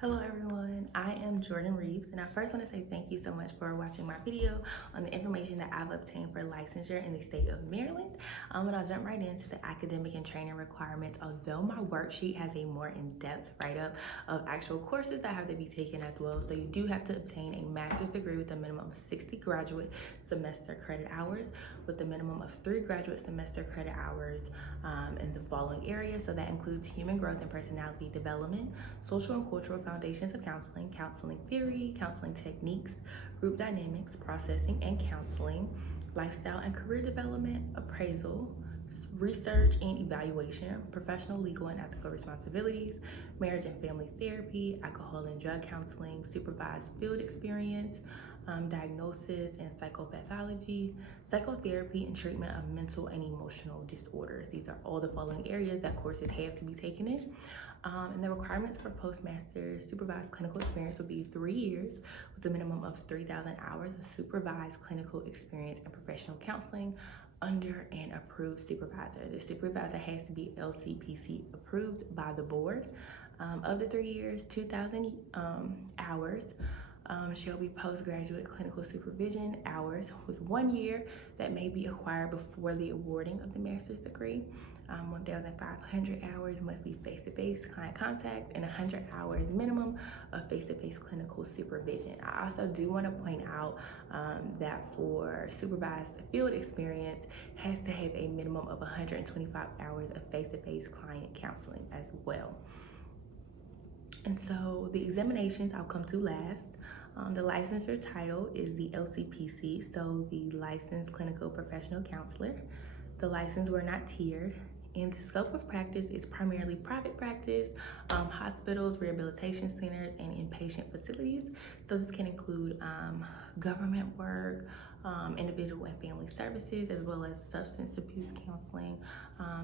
Hello everyone, I am Jordan Reeves, and I first want to say thank you so much for watching my video on the information that I've obtained for licensure in the state of Maryland. And I'll jump right into the academic and training requirements, although my worksheet has a more in-depth write-up of actual courses that have to be taken as well. So you do have to obtain a master's degree with a minimum of 60 graduate semester credit hours, with a minimum of 3 graduate semester credit hours in the following areas. So that includes human growth and personality development, social and cultural foundations of counseling, counseling theory, counseling techniques, group dynamics, processing and counseling, lifestyle and career development, appraisal, research and evaluation, professional, legal, and ethical responsibilities, marriage and family therapy, alcohol and drug counseling, supervised field experience, diagnosis and psychopathology, psychotherapy, and treatment of mental and emotional disorders. These are all the following areas that courses have to be taken in. And the requirements for postmaster's supervised clinical experience will be 3 years with a minimum of 3,000 hours of supervised clinical experience and professional counseling under an approved supervisor. The supervisor has to be LCPC approved by the board. Of the 3 years, 2,000 hours shall be postgraduate clinical supervision hours, with 1 year that may be acquired before the awarding of the master's degree. 1,500 hours must be face-to-face client contact, and 100 hours minimum of face-to-face clinical supervision. I also do want to point out that for supervised field experience has to have a minimum of 125 hours of face-to-face client counseling as well. And so the examinations I'll come to last. The licensure title is the LCPC, so the Licensed Clinical Professional Counselor. The license were not tiered, and the scope of practice is primarily private practice, hospitals, rehabilitation centers, and inpatient facilities. So this can include government work, individual and family services, as well as substance abuse counseling.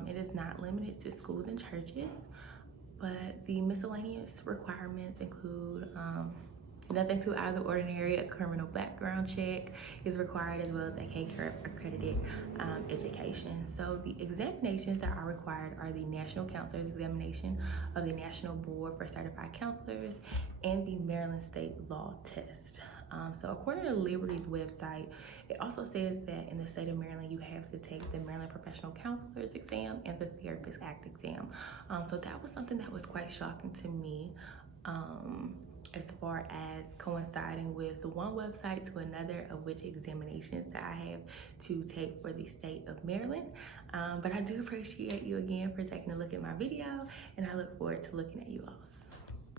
It is not limited to schools and churches, but the miscellaneous requirements include nothing too out of the ordinary. A criminal background check is required, as well as a KCARE accredited education. So the examinations that are required are the National Counselor's Examination of the National Board for Certified Counselors and the Maryland State Law Test. So according to Liberty's website, it also says that in the state of Maryland, you have to take the Maryland Professional Counselor's exam and the Therapist Act exam. So that was something that was quite shocking to me. As far as coinciding with the one website to another of which examinations that I have to take for the state of Maryland. But I do appreciate you again for taking a look at my video, and I look forward to looking at you all.